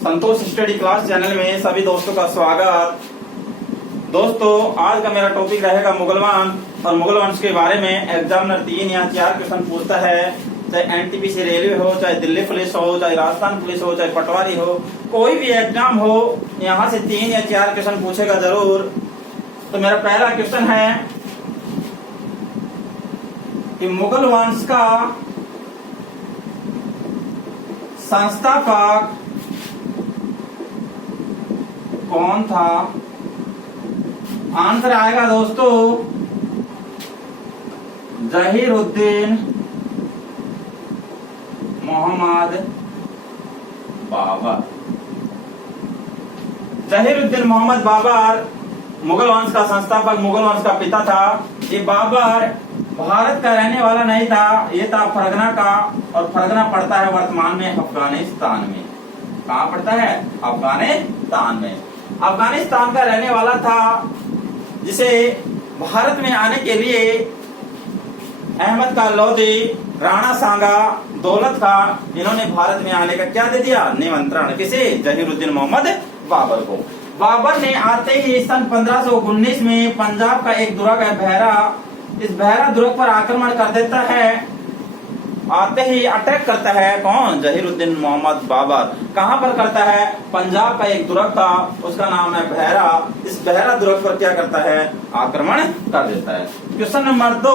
संतोष study class channel में सभी दोस्तों का स्वागत। दोस्तों, आज का मेरा टॉपिक रहेगा मुगल वंश और मुगल वंश के बारे में एग्जामिनर 3 या 4 क्वेश्चन पूछता है। चाहे एनटीपीसी रेलवे हो, चाहे दिल्ली पुलिस हो, चाहे राजस्थान पुलिस हो, चाहे पटवारी हो, कोई भी एग्जाम हो, यहाँ से 3 या 4 क्वेश्चन पूछेगा जरूर। तो मेरा पहला क्वेश्चन है कि मुगल वंश का संस्थापक कौन था? आंसर आएगा दोस्तों जहीरुद्दीन मोहम्मद बाबर। जहीरुद्दीन मोहम्मद बाबर मुगल वंश का संस्थापक, मुगल वंश का पिता था। ये बाबर भारत का रहने वाला नहीं था, ये था फरगना का, और फरगना पड़ता है वर्तमान में अफगानिस्तान में। कहाँ पड़ता है? अफगानिस्तान में। अफगानिस्तान का रहने वाला था, जिसे भारत में आने के लिए अहमद का लोदी, राणा सांगा, दौलत खां, इन्होंने भारत में आने का क्या दे दिया? निमंत्रण। किसे? जहीरुद्दीन मोहम्मद बाबर को। बाबर ने आते ही सन 1519 में पंजाब का एक दुर्ग है बहरा, इस बहरा दुर्ग पर आक्रमण कर देता है। आते ही अटैक करता है कौन? जहीरुद्दीन मोहम्मद बाबर। कहां पर करता है? पंजाब का एक दुर्ग था, उसका नाम है बहरा। इस बहरा दुर्ग पर क्या करता है? आक्रमण कर देता है। क्वेश्चन नंबर 2,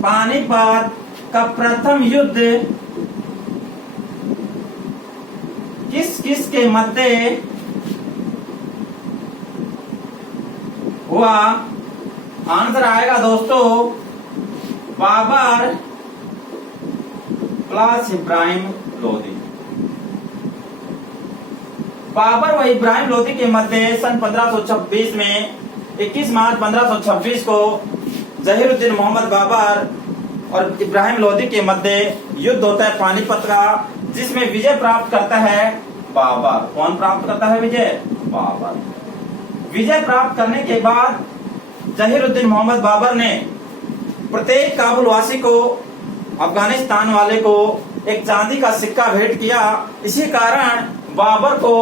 पानीपत का प्रथम युद्ध किस किस के मध्य हुआ? आंसर आएगा दोस्तों बाबर प्लस इब्राहिम लोदी। बाबर व इब्राहिम लोदी के मध्य सन 1526 में 21 मार्च 1526 को जहीरुद्दीन मोहम्मद बाबर और इब्राहिम लोदी के मध्य युद्ध होता है पानीपत का, जिसमें विजय प्राप्त करता है बाबर। कौन प्राप्त करता है विजय? बाबर। विजय प्राप्त करने के बाद जहीरुद्दीन मोहम्मद बाबर ने प्रत्येक काबुल वासी को, अफगानिस्तान वाले को एक चांदी का सिक्का भेंट किया। इसी कारण बाबर को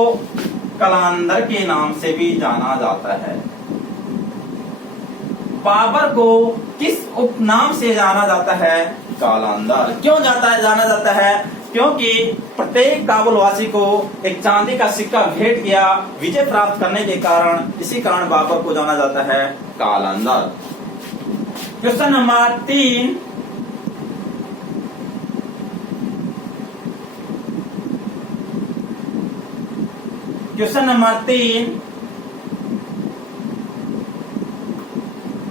कलांदर के नाम से भी जाना जाता है। बाबर को किस उपनाम से जाना जाता है? कालांदर। क्यों जाना जाता है? क्योंकि प्रत्येक काबुल वासी को एक चांदी का सिक्का भेंट किया विजय प्राप्त करने के कारण, इसी कारण बाबर को जाना जाता है कालांदर। क्वेश्चन नंबर 3,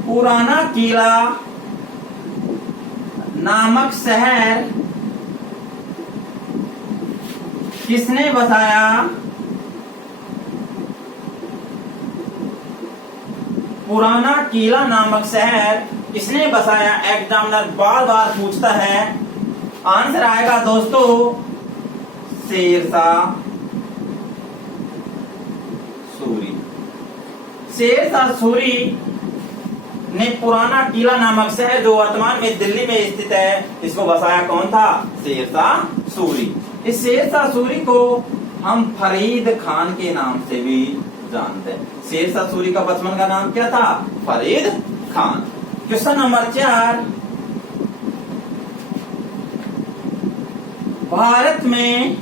पुराना किला नामक शहर किसने बसाया? पुराना किला नामक शहर किसने बसाया? एग्जामिनर बार बार पूछता है। आंसर आएगा दोस्तों शेरशाह सूरी। शेरशाह सूरी ने पुराना किला नामक शहर, जो वर्तमान में दिल्ली में स्थित है, इसको बसाया कौन था? शेरशाह सूरी। इस शेरशाह सूरी को हम फरीद खान के नाम से भी जानते हैं। शेरशाह सूरी का बचपन का नाम क्या था? फरीद खान। क्वेश्चन नंबर 4, भारत में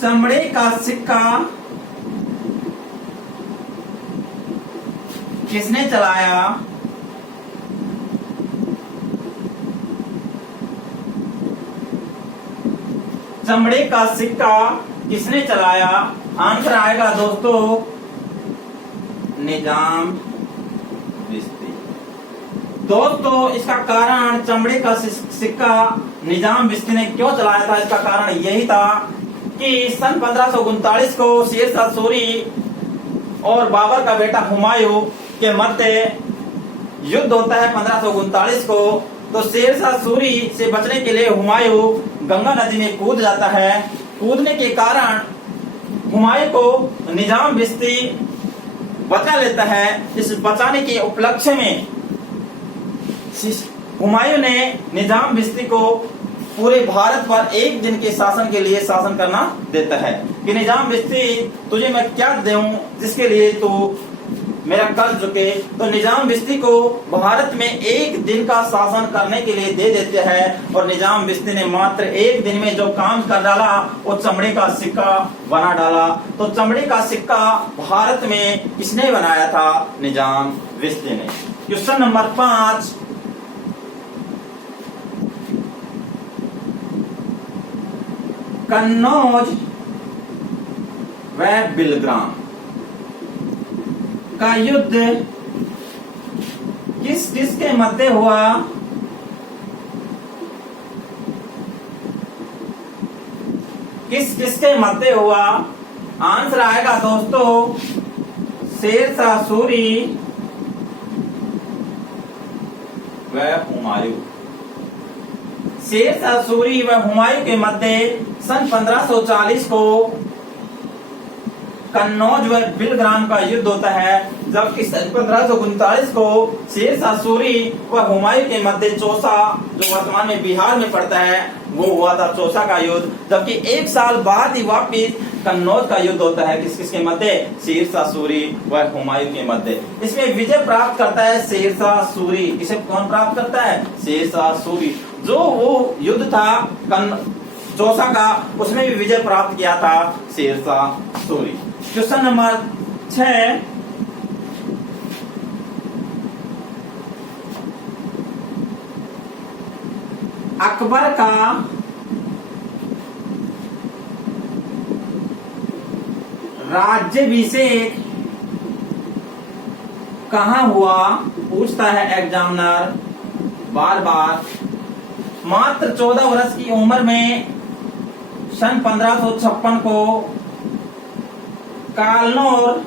चमड़े का सिक्का किसने चलाया? चमड़े का सिक्का किसने चलाया? आंसर आएगा दोस्तों निजाम बिस्ती। दोस्तों, इसका कारण चमड़े का सिक्का निजाम बिस्ती ने क्यों चलाया था? इसका कारण यही था कि सन 1539 को शेरशाह सूरी और बाबर का बेटा हुमायूं के मध्य युद्ध होता है 1539 को। तो शेरशाह सूरी से बचने के लिए हुमायूं गंगा नदी में कूद जाता है। कूदने के कारण हुमायूं को निजाम बिस्ती बचा लेता है। इस बचाने के उपलक्ष्य में हुमायूं ने निजाम बिस्ती को पूरे भारत पर एक दिन के शासन के लिए शासन करना देता है कि निजाम बिस्ती तुझे मैं क्या दूं जिसके लिए तू मेरा कर्ज चुके। तो निजाम बिस्ती को भारत में एक दिन का शासन करने के लिए दे देते हैं और निजाम बिस्ती ने मात्र एक दिन में जो काम कर डाला वो चमड़े का सिक्का बना डाला। तो चमड़े का सिक्का भारत में किसने बनाया था? निजाम बिस्ती ने। क्वेश्चन नंबर 5, कन्नौज व बिलग्राम का युद्ध किस किस के मध्य हुआ? किस किस के मध्य हुआ? आंसर आएगा दोस्तों शेरशाह सूरी व हुमायूं। शेरशाह सूरी व हुमायूं के मध्य सन 1540 को कन्नौज व बिलग्राम का युद्ध होता है, जबकि सन 1539 को शेरशाह सूरी व हुमायूं के मध्य चौसा, जो वर्तमान में बिहार में पड़ता है, वो हुआ था चौसा का युद्ध। जबकि एक साल बाद ही वापिस कन्नौज का युद्ध होता है किस किस के मध्य? शेरशाह सूरी व हुमायूं के मध्य। इसमें विजय प्राप्त करता है शेरशाह सूरी। इसे कौन प्राप्त करता है? शेरशाह सूरी। जो वो युद्ध था चौसा का, उसमें भी विजय प्राप्त किया था शेरशाह सूरी। क्वेश्चन नंबर 6, अकबर का राज्याभिषेक कहाँ हुआ? पूछता है एग्जामिनर बार बार। मात्र 14 वर्ष की उम्र में सन 1556 को कालनौर,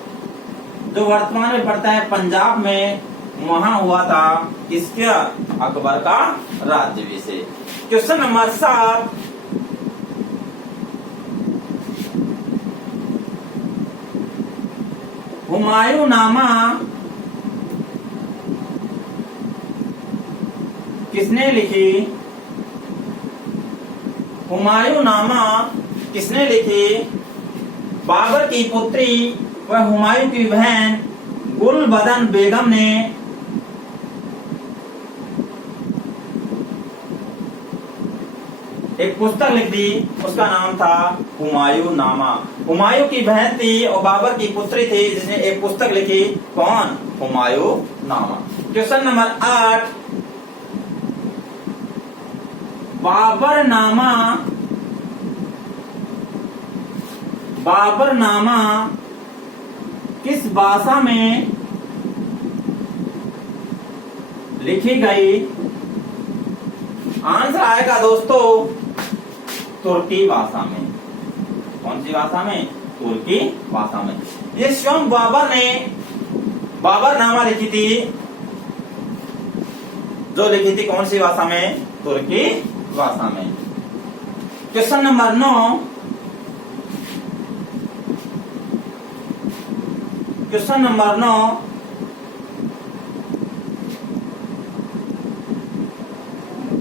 जो वर्तमान में पड़ता है पंजाब में, वहां हुआ था किसका? अकबर का राज्याभिषेक। क्वेश्चन नंबर 7, हुमायूं नामा किसने लिखी? हुमायूं नामा किसने लिखी? बाबर की पुत्री व हुमायूं की बहन गुलबदन बेगम ने एक पुस्तक लिख दी, उसका नाम था हुमायूं नामा। हुमायूं की बहन थी और बाबर की पुत्री थी जिसने एक पुस्तक लिखी। कौन? हुमायूं नामा। क्वेश्चन नंबर 8, बाबरनामा किस भाषा में लिखी गई? आंसर आएगा दोस्तों तुर्की भाषा में। कौन सी भाषा में? तुर्की भाषा में। ये स्वयं बाबर ने बाबरनामा लिखी थी, जो लिखी थी कौन सी भाषा में? तुर्की भाषा में। क्वेश्चन नंबर 9, क्वेश्चन नंबर 9,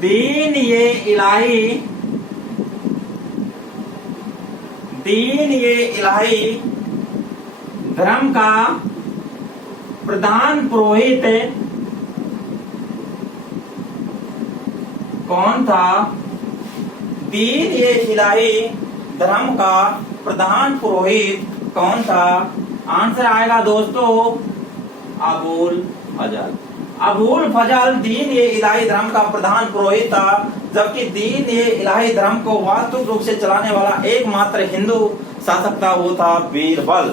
दीन ये इलाही धर्म का प्रधान पुरोहित कौन था? दीन ये इलाही धर्म का प्रधान पुरोहित कौन था? आंसर आएगा दोस्तों अबुल फजल। अबुल फजल दीन ये इलाही धर्म का प्रधान पुरोहित था, जबकि दीन ये इलाही धर्म को वास्तविक रूप से चलाने वाला एकमात्र हिंदू शासक था, वो था बीरबल।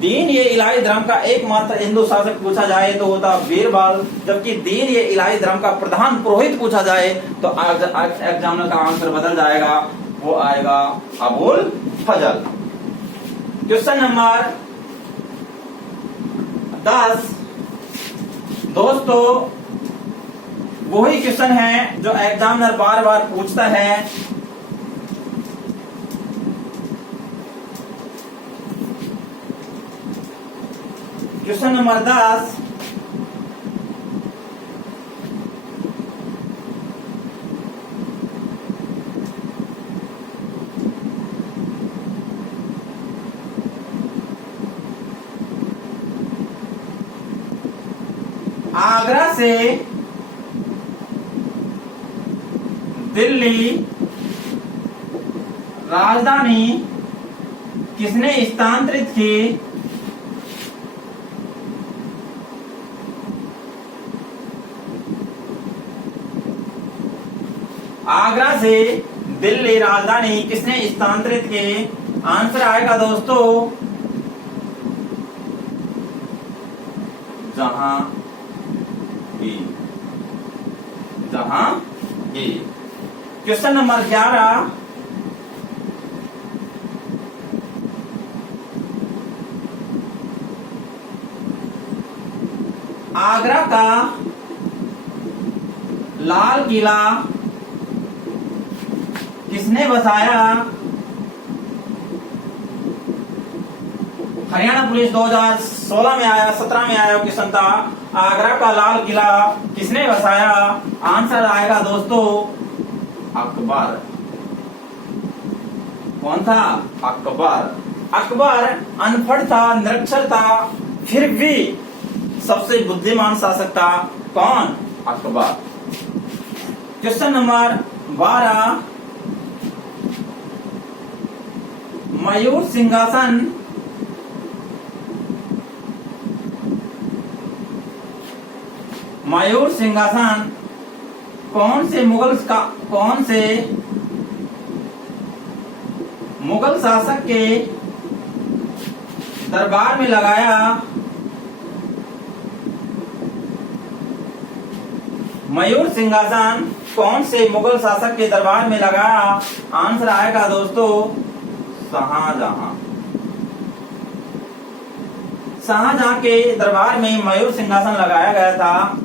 दीन ये इलाही धर्म का एकमात्र हिंदू शासक पूछा जाए तो वो था बीरबल, जबकि दीन ये इलाही धर्म का प्रधान पुरोहित पूछा जाए तो एग्जामिनर का आंसर बदल जाएगा, वो आएगा अबुल फजल। क्वेश्चन नंबर 10, दोस्तों वही क्वेश्चन है जो एग्जामिनर बार बार पूछता है। क्वेश्चन नंबर 10, आगरा से दिल्ली राजधानी किसने स्थानांतरित की? आगरा से दिल्ली राजधानी किसने स्थानांतरित की? आंसर आएगा दोस्तों जहांगीर। जहांगीर। क्वेश्चन नंबर 11, आगरा का लाल किला किसने बसाया? हरियाणा पुलिस 2016 में आया, 17 में आया क्वेश्चन था। आगरा का लाल किला किसने बसाया? आंसर आएगा दोस्तों अकबर। कौन था? अकबर। अकबर अनपढ़ था, निरक्षर था, फिर भी सबसे बुद्धिमान शासक था। कौन? अकबर। क्वेश्चन नंबर 12, मयूर सिंहासन कौन से मुगल शासक के दरबार में लगाया? मयूर सिंहासन कौन से मुगल शासक के दरबार में लगाया? आंसर आएगा दोस्तों शाहजहां। शाहजहां के दरबार में मयूर सिंहासन लगाया गया था।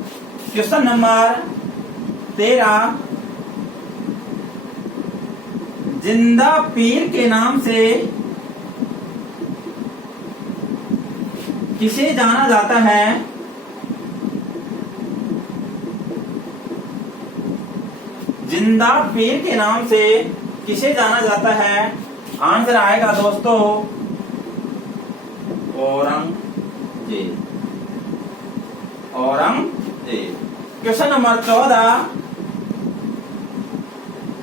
क्वेश्चन नंबर 13, जिंदा पीर के नाम से किसे जाना जाता है? जिंदा पीर के नाम से किसे जाना जाता है? आंसर आएगा दोस्तों औरंगजेब। औरंगजेब। क्वेश्चन नंबर 14,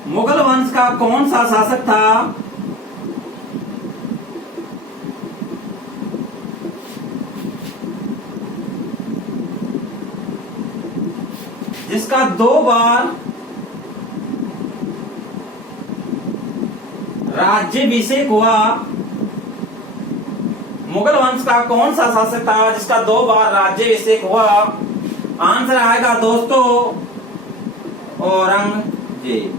मुगल वंश का कौन सा शासक था? जिसका 2 बार राज्याभिषेक हुआ? मुगल वंश का कौन सा शासक था जिसका 2 बार राज्याभिषेक हुआ? आंसर आएगा दोस्तों औरंगजेब।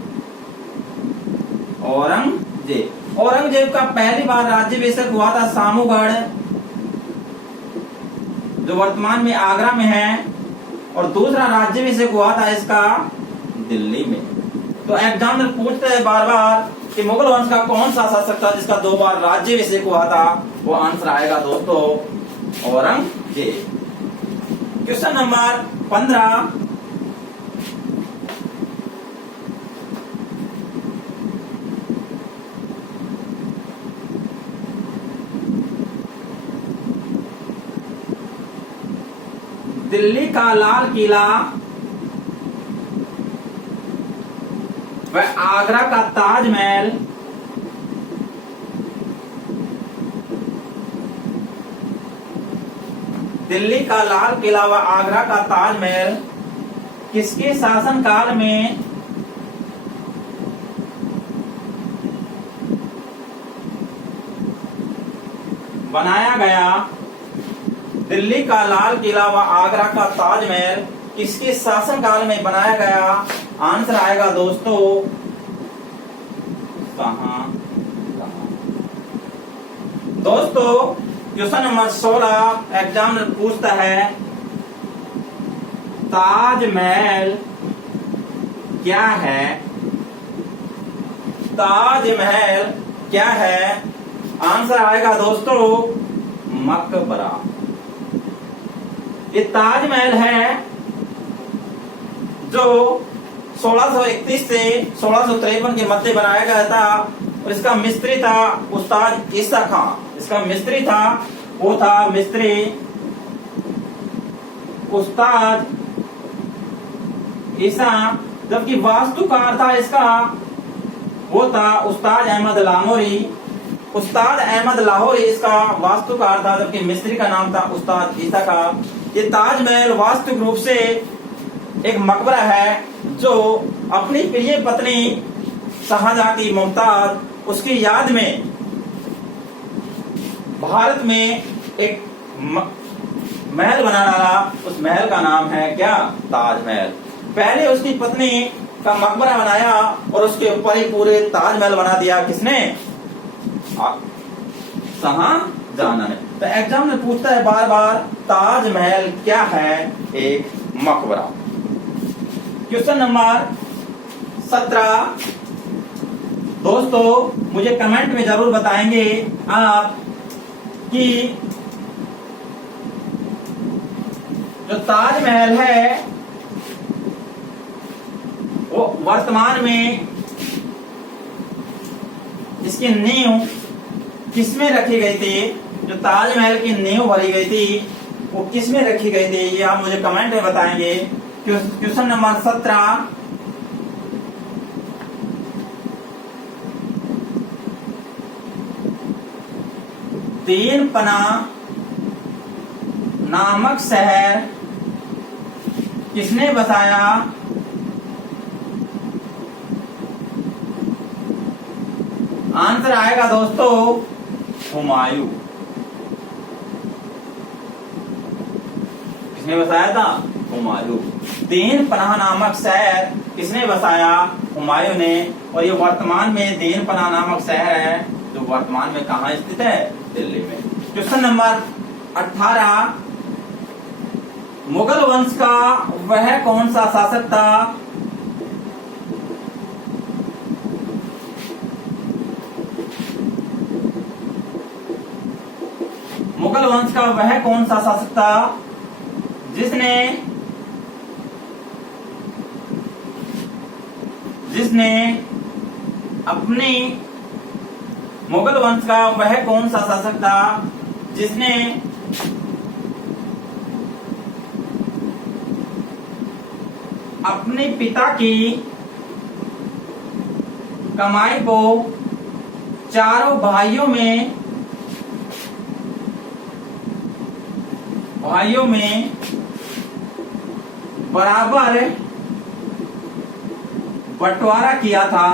औरंगजेब। औरंगजेब का पहली बार राज्याभिषेक हुआ था सामूगढ़, जो वर्तमान में आगरा में है, और दूसरा राज्याभिषेक हुआ था इसका दिल्ली में। तो एग्जामिनर पूछते हैं बार बार कि मुगल वंश का कौन सा शासक था जिसका 2 बार राज्याभिषेक हुआ था? वो आंसर आएगा दोस्तों औरंगजेब। क्वेश्चन नंबर 15, दिल्ली का लाल किला व आगरा का ताजमहल दिल्ली का लाल किला व आगरा का ताजमहल किसके शासनकाल में बनाया गया? दिल्ली का लाल किला व आगरा का ताजमहल किसके शासनकाल में बनाया गया? आंसर आएगा दोस्तों शाहजहां। दोस्तों क्वेश्चन नंबर 16 एग्जामिनर पूछता है ताजमहल क्या है? ताजमहल क्या है? आंसर आएगा दोस्तों मकबरा। ये ताजमहल है जो 1631 से 1653 के मध्य बनाया गया था और इसका मिस्त्री था उस्ताद ईसा खां। इसका मिस्त्री था वो था मिस्त्री उस्ताद ईसा, जबकि वास्तुकार था इसका वो था उस्ताद अहमद लाहौरी। उस्ताद अहमद लाहौरी इसका वास्तुकार था, जबकि मिस्त्री का नाम था उस्ताद ईसा का। ये ताजमहल वास्तविक रूप से एक मकबरा है जो अपनी प्रिय पत्नी शाहजहां की मुमताज उसकी याद में भारत में एक महल बना डाला। उस महल का नाम है क्या? ताजमहल। पहले उसकी पत्नी का मकबरा बनाया और उसके ऊपर ही पूरे ताजमहल बना दिया। किसने? शाहजहां ने। तो एग्जाम में पूछता है बार बार ताजमहल क्या है? एक मकबरा। Question number 17। दोस्तों मुझे कमेंट में जरूर बताएंगे आप कि जो ताजमहल है वो वर्तमान में इसकी नींव किसमें रखी गई थी? जो ताजमहल की नींव भरी गई थी वो किसमें रखी गई थी? ये आप मुझे कमेंट में बताएंगे। Question number 17। तीन पना नामक शहर किसने बसाया? आंसर आएगा दोस्तों हुमायूं। किसने बसाया था? हुमायूं। दीन पनाह नामक शहर किसने बसाया? हुमायूं ने। और ये वर्तमान में दीन पनाह नामक शहर है जो वर्तमान में कहाँ स्थित है? दिल्ली में। Question number 18। मुगल वंश का वह कौन सा शासक था मुगल वंश का वह कौन सा शासक था जिसने अपनी मुगल वंश का वह कौन सा शासक था जिसने अपने पिता की कमाई को चारों भाइयों में बराबर बंटवारा किया था?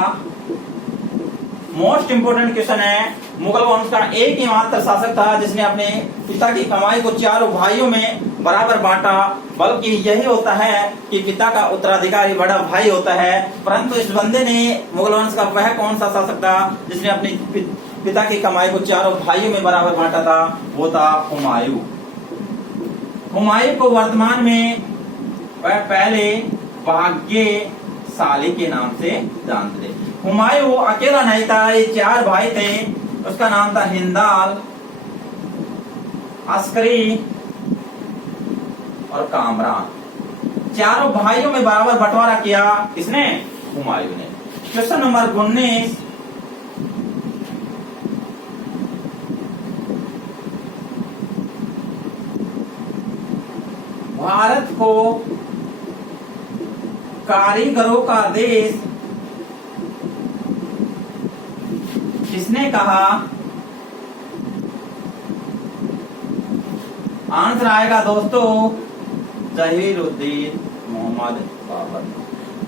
मोस्ट इंपोर्टेंट क्वेश्चन है। मुगल वंश का एक ही मात्र शासक था जिसने अपने पिता की कमाई को चारों भाइयों में बराबर बांटा। बल्कि यही होता है कि पिता का उत्तराधिकारी बड़ा भाई होता है, परंतु इस बंदे ने मुगल वंश का वह कौन सा शासक था जिसने अपने पिता की कमाई को चारों भाइयों में बराबर बांटा था? वो था हुमायूं। हुमायूं को वर्तमान में वह पहले भाग्यशाली के नाम से जानते थे। हुमायूं अकेला नहीं था, ये चार भाई थे। उसका नाम था हिंदाल, अस्करी और कामरान। चारों भाइयों में बराबर बंटवारा किया। किसने? हुमायूं ने। Question number 19। भारत को कारीगरों का देश किसने कहा? आंसर आएगा दोस्तों जहीरुद्दीन मोहम्मद बाबर।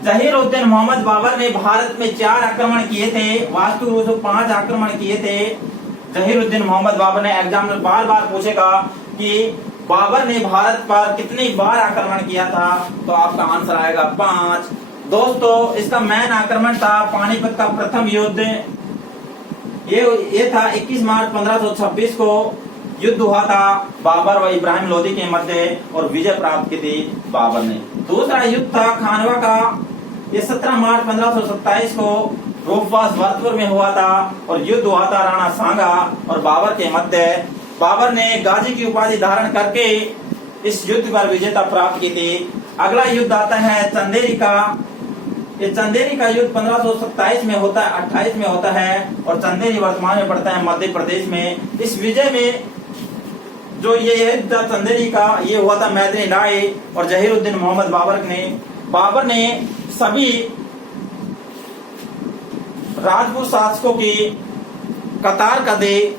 जहीरुद्दीन मोहम्मद बाबर ने भारत में 4 आक्रमण किए थे। वास्तु रूप से 5 आक्रमण किए थे जहीरुद्दीन मोहम्मद बाबर ने। एग्जाम में बार बार पूछेगा कि बाबर ने भारत पर कितनी बार आक्रमण किया था, तो आपका आंसर आएगा 5। दोस्तों इसका मैन आक्रमण था पानीपत का प्रथम युद्ध। ये था 21 मार्च 1526 को युद्ध हुआ था बाबर व इब्राहिम लोदी के मध्य और विजय प्राप्त की थी बाबर ने। दूसरा युद्ध था खानवा का। ये 17 मार्च 1527 को रोहवास भरतपुर में हुआ था और युद्ध हुआ था राणा सांगा और बाबर के मध्य। बाबर ने गाजी की उपाधि धारण करके इस युद्ध पर विजेता प्राप्त की थी। अगला युद्ध आता है चंदेरी का। ये चंदेरी का युद्ध 1527 में होता है, 28 में होता है, और चंदेरी वर्तमान में पड़ता है मध्य प्रदेश में। इस विजय में जो ये युद्ध चंदेरी का ये हुआ था मैदानी राय और जहीरुद्दीन मोहम्मद बाबर ने सभी राजपूत शासकों की कतार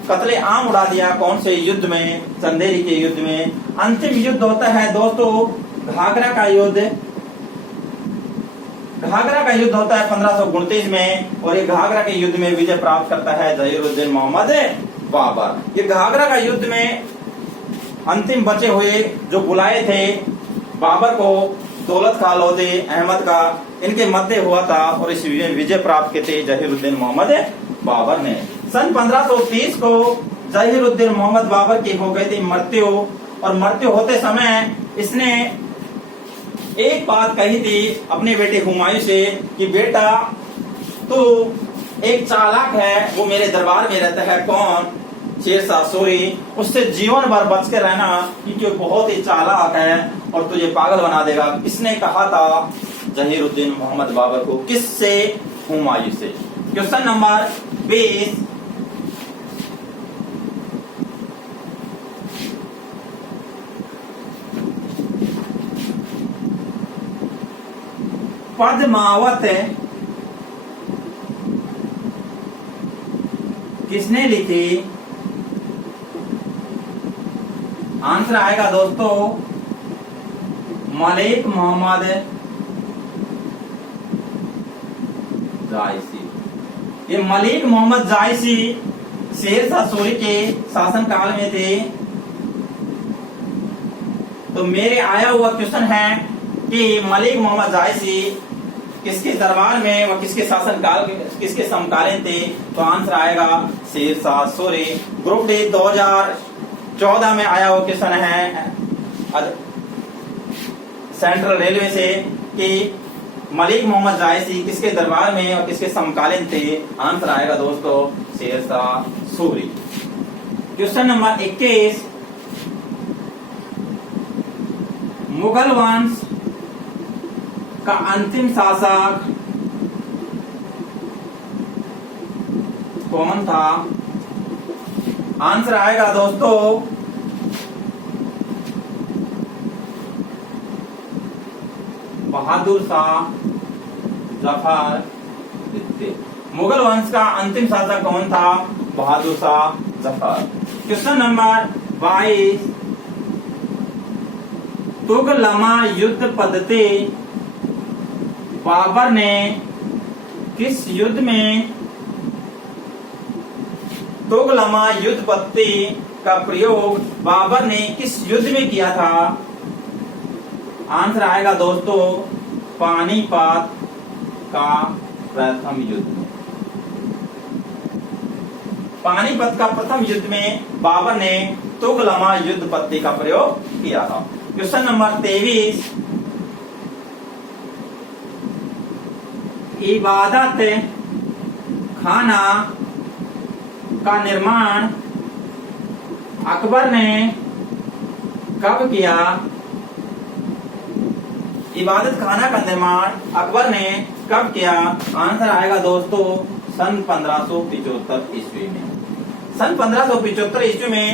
कतले आम उड़ा दिया। कौन से युद्ध में? चंदेरी के युद्ध में। अंतिम युद्ध होता है दोस्तों घाघरा का युद्ध। घाघरा का युद्ध होता है 1529 में, और ये घाघरा के युद्ध में विजय प्राप्त करता है जहीरुद्दीन मोहम्मद बाबर। ये घाघरा का युद्ध में अंतिम बचे हुए जो बुलाए थे बाबर को, दौलत खां लोधी अहमद का, इनके मध्य हुआ था, और इस विजय प्राप्त किए थे जहीरुद्दीन मोहम्मद बाबर ने। सन 1530 को जहीरुद्दीन मोहम्मद बाबर की हो गई थी मृत्यु, और मृत्यु होते समय इसने एक बात कही थी अपने बेटे हुमायूं से कि बेटा तू एक चालाक है, वो मेरे दरबार में रहता है। कौन? शेरशाह सूरी। उससे जीवन भर बच के रहना क्योंकि वो बहुत ही चालाक है और तुझे पागल बना देगा। किसने कहा था? जहीरुद्दीन मोहम्मद बाबर को। किससे? हुमायूं से। क्वेश्चन नंबर 20, पद्मावत किसने लिखी? आंसर आएगा दोस्तों मलिक मोहम्मद जायसी। ये मलिक मोहम्मद जायसी शेरशाह सूरी के शासनकाल में थे। तो मेरे आया हुआ क्वेश्चन है कि मलिक मोहम्मद जायसी किसके दरबार में व किसके शासनकाल किसके समकालीन थे? तो आंसर आएगा शेरशाह सूरी। ग्रुप डी 2014 में आया हुआ क्वेश्चन है सेंट्रल रेलवे से कि मलिक मोहम्मद जायसी किसके दरबार में और किसके समकालीन थे? आंसर आएगा दोस्तों शेरशाह सूरी। क्वेश्चन नंबर 21, मुगल वंश का अंतिम शासक कौन था? आंसर आएगा दोस्तों बहादुर शाह जफर। मुगल वंश का अंतिम शासक कौन था? बहादुर शाह जफर। क्वेश्चन नंबर 22, तुगलमा युद्ध पद्धति बाबर ने किस युद्ध में तुगलमा युद्ध पद्धति का प्रयोग बाबर ने किस युद्ध में किया था? आंसर आएगा दोस्तों पानीपत का प्रथम युद्ध। पानीपत का प्रथम युद्ध में बाबर ने तुगलमा युद्ध पद्धति का प्रयोग किया था। क्वेश्चन नंबर 23, इबादत खाना का निर्माण अकबर ने कब किया? इबादत खाना का निर्माण अकबर ने कब किया? आंसर आएगा दोस्तों सन 1575 ईस्वी में। सन 1575 ईस्वी में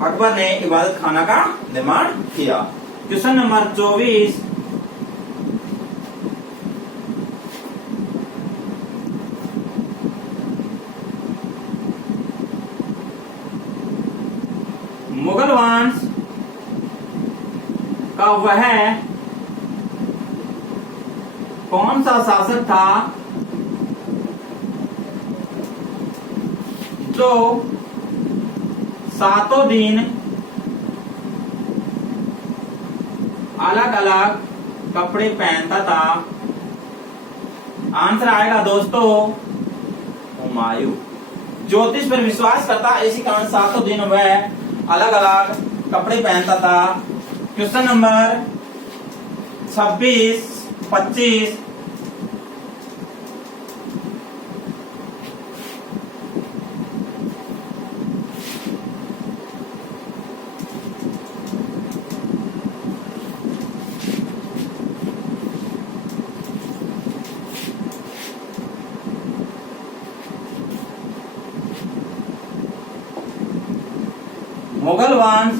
अकबर ने इबादत खाना का निर्माण किया। क्वेश्चन नंबर 24, मुगल वंश का वह कौन सा शासक था जो 7 दिन अलग अलग कपड़े पहनता था? आंसर आएगा दोस्तों हुमायूं। ज्योतिष पर विश्वास करता, इसी कारण 7 दिन वह अलग अलग कपड़े पहनता था। क्वेश्चन नंबर 26, 25, मुगल वंश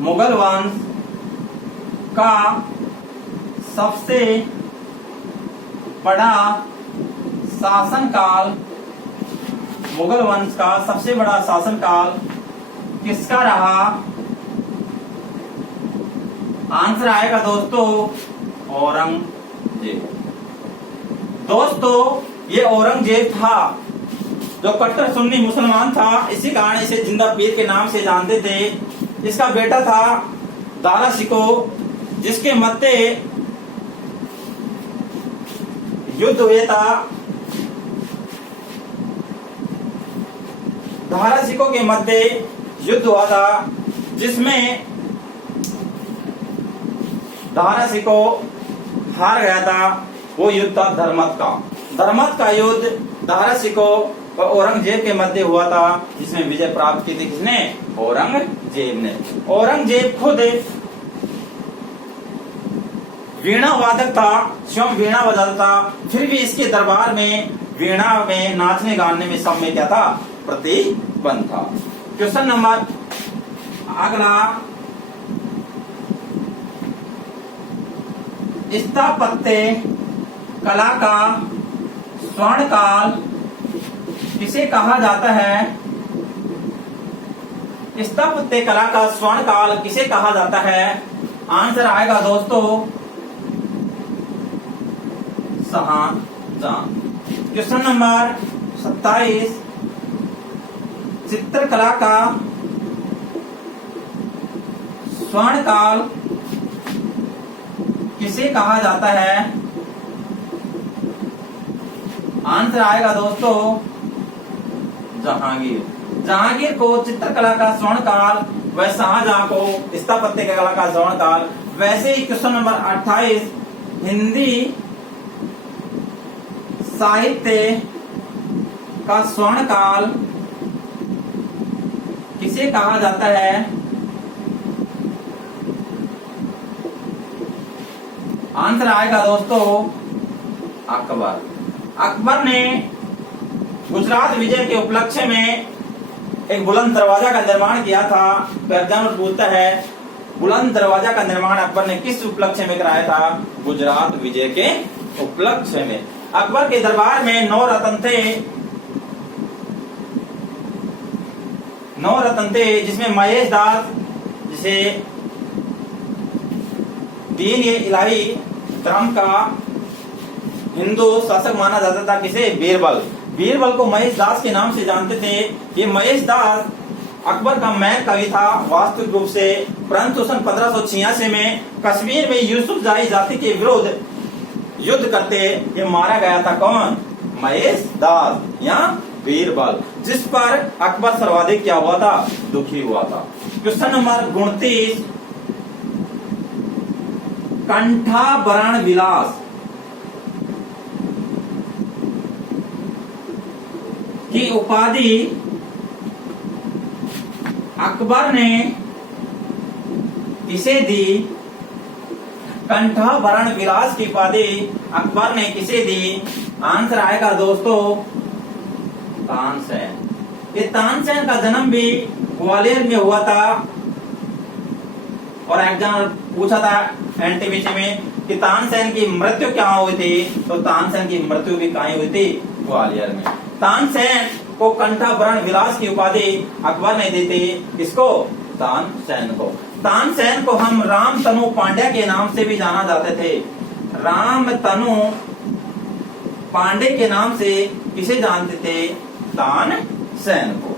मुगल वंश का सबसे बड़ा शासनकाल, मुगल वंश का सबसे बड़ा शासनकाल किसका रहा? आंसर आएगा दोस्तों औरंगजेब। दोस्तों ये औरंगजेब था जो कट्टर सुन्नी मुसलमान था, इसी कारण इसे जिंदा पीर के नाम से जानते थे। इसका बेटा था दारा शिको, जिसके मध्य युद्ध हुए था। दारा शिको के मध्य युद्ध हुआ था, जिसमें दारा शिको हार गया था। वो युद्ध था धर्मत का युद्ध दारा शिको और औरंगजेब के मध्य हुआ था, जिसमें विजय प्राप्त की थी किसने? औरंगजेब ने। औरंगजेब खुद वीणा वादक था, स्वयं वीणा बजाता था, फिर भी इसके दरबार में वीणा में नाचने गाने में सब में क्या था? प्रतिबंध था। क्वेश्चन नंबर अगला, स्थापत्य कला का स्वर्ण काल किसे कहा जाता है? स्थापत्य कला का स्वर्ण काल किसे कहा जाता है? आंसर आएगा दोस्तों शाहजहां। क्वेश्चन नंबर 27, चित्रकला का स्वर्ण काल किसे कहा जाता है? आंसर आएगा दोस्तों जहांगीर। जहांगीर को चित्रकला का स्वर्ण काल व शाहजहां को स्थापत्य कला का स्वर्ण काल। वैसे ही क्वेश्चन नंबर 28, हिंदी साहित्य का स्वर्ण काल किसे कहा जाता है? आंसर आएगा दोस्तों अकबर। अकबर ने गुजरात विजय के उपलक्ष्य में एक बुलंद दरवाजा का निर्माण किया था। तो एग्जाम पूछता है बुलंद दरवाजा का निर्माण अकबर ने किस उपलक्ष्य में कराया था? गुजरात विजय के उपलक्ष्य में। अकबर के दरबार में 9 रत्न थे, जिसमें महेश दास, जिसे दीन ये इलाही धर्म का हिंदू शासक माना जाता था। किसे? बीरबल को महेश दास के नाम से जानते थे। ये महेश दास अकबर का मैर कवि था वास्तविक रूप से, परंतु सन 1586 में कश्मीर में यूसुफ जाही जाति के विरुद्ध युद्ध करते ये मारा गया था। कौन? महेश दास या बीरबल, जिस पर अकबर सर्वाधिक क्या हुआ था? दुखी हुआ था। क्वेश्चन नंबर 29, कंठाभरण विलास की उपाधि अकबर ने किसे दी? कंठाभरण विलास की उपाधि अकबर ने किसे दी? आंसर आएगा दोस्तों तानसेन। ये तानसेन का जन्म भी ग्वालियर में हुआ था और एग्जाम पूछा था एनटीपीसी में कि तानसेन की मृत्यु क्या हुई थी? तो तानसेन की मृत्यु भी कहाँ हुई थी? ग्वालियर में। तानसेन को कंठाभरण विलास की उपाधि अकबर ने दी थी। किसको? तानसेन को। तानसेन को हम रामतनु पांड्या के नाम से भी जाना जाते थे। रामतनु पांडे के नाम से किसे जानते थे? तानसेन को।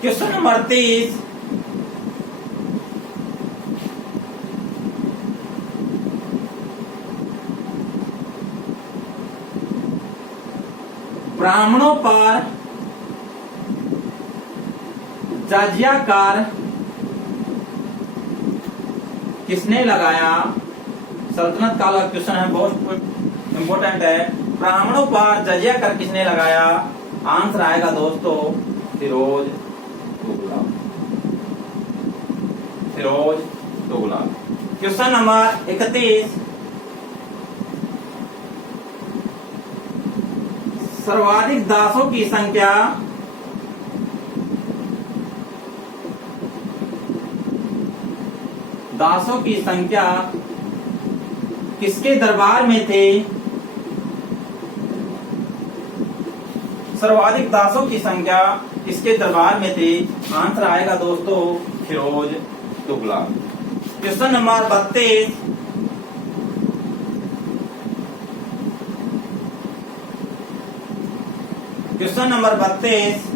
क्वेश्चन नंबर 30, ब्राह्मणों पर जजिया कर किसने लगाया? सल्तनत काल का क्वेश्चन है, बहुत इंपोर्टेंट है। ब्राह्मणों पर जजिया कर किसने लगाया? आंसर आएगा दोस्तों फिरोज तुगलक। क्वेश्चन नंबर 31, सर्वाधिक दासों की संख्या किसके दरबार में थे? सर्वाधिक दासों की संख्या किसके दरबार में थे? आंसर आएगा दोस्तों Firoz Tughlaq. Question number 32। Question number 32।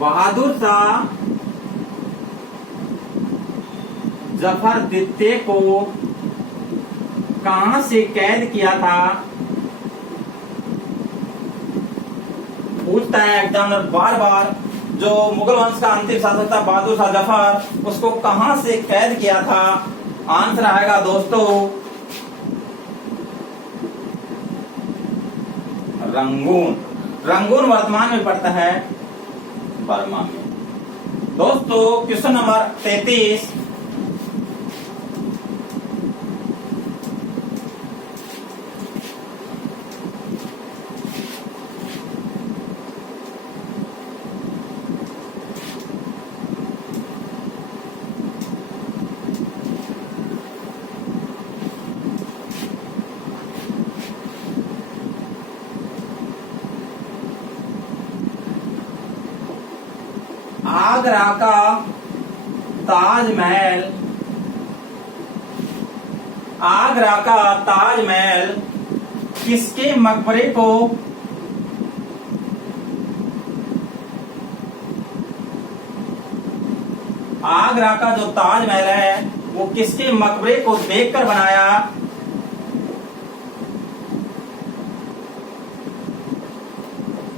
Bahadur Shah Zafar द्वितीय को कहां से कैद किया था? पूछता है एग्जामिनर बार बार। जो मुगल वंश का अंतिम शासक था बहादुर शाह जफर, उसको कहां से कैद किया था? आंसर आएगा दोस्तों रंगून। रंगून वर्तमान में पड़ता है बर्मा में। दोस्तों क्वेश्चन नंबर 33। आगरा का ताजमहल, आगरा का ताजमहल किसके मकबरे को आगरा का जो ताजमहल है वो किसके मकबरे को देखकर बनाया?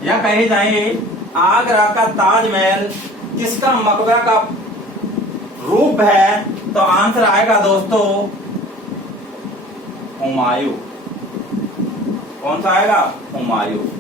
या कहे जाए आगरा का ताजमहल किसका मकबरा का रूप है? तो आंसर आएगा दोस्तों हुमायूं। कौन सा आएगा? हुमायूं।